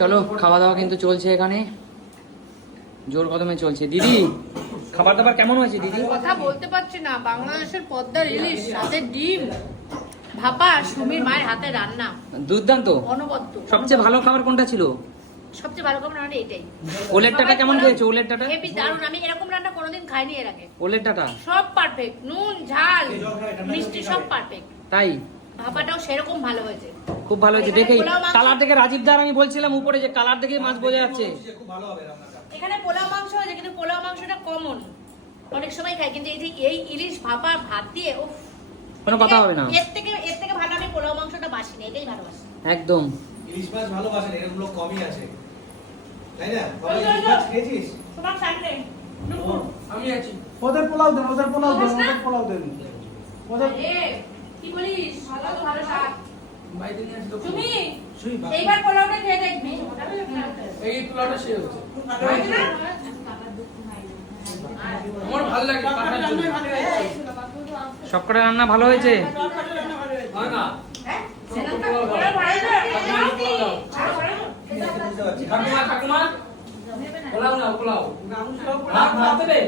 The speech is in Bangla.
চলো খাওয়া দাওয়া কিন্তু চলছে এখানে, জোর কদমে চলছে। দিদি খাবার দাবার কেমন হয়েছে দিদি? কথা বলতে পারছি না। বাংলাদেশের পদ্মার ইলিশ, সাথে ডিম ভাপা, সুমির মায়ের হাতে রান্না দুর্দান্ত। অনবদ্য। সবচেয়ে ভালো খাবার কোনটা ছিল? সবচেয়ে ভালো খাবার মানে এটাই। ওলের ডাটা কেমন খেয়েছো? ওলের ডাটা হেভি দারুণ। আমি এরকম রান্না কোনোদিন খাইনি এর আগে। ওলের ডাটা সব পারফেক্ট, নুন ঝাল মিষ্টি সব পারফেক্ট। তাই ভাপাটাও সেরকম ভালো হয়েছে। খুব ভালো হয়েছে। দেখেই কালার দেখে রাজীব দার আমি বলছিলাম উপরে যে কালার দেখে মাছ বোঝা যাচ্ছে। এখানে পোলাও মাংস হয়েছে, কিন্তু পোলাও মাংসটা কমন, অনেক সময় খাই, কিন্তু এই ইলিশ ভাপা ভাত দিয়ে উফ, কোনো কথা হবে না। এর থেকে ভালো আমি পোলাও মাংসটা বাসিনি, এটাই ভালোবাসি একদম। ইলিশ মাছ ভালোবাসেন, এগুলো কমই আছে, তাই না? ইলিশ মাছ খেয়েছিস? তোমার সামনে আমি আছি। ওদের পোলাও দেন, ওদের পোলাও দেন, ওদের পোলাও দেন। ওদের কি বলিস? ভালো তো ভালো শাক। বাইরে নিয়ে আসলো। তুমি সুই ভাত। এইবার পোলাওটা খেয়ে দেখবি। এই পোলাওটা সে হচ্ছে। আমার ভালো লাগে পাঠার জন্য। সবকটা রান্না ভালো হয়েছে। হয় না? হ্যাঁ? পোলাও ভালো। ঠাকুমা ঠাকুমা পোলাও নাও পোলাও। ভাত ভাত দেবে?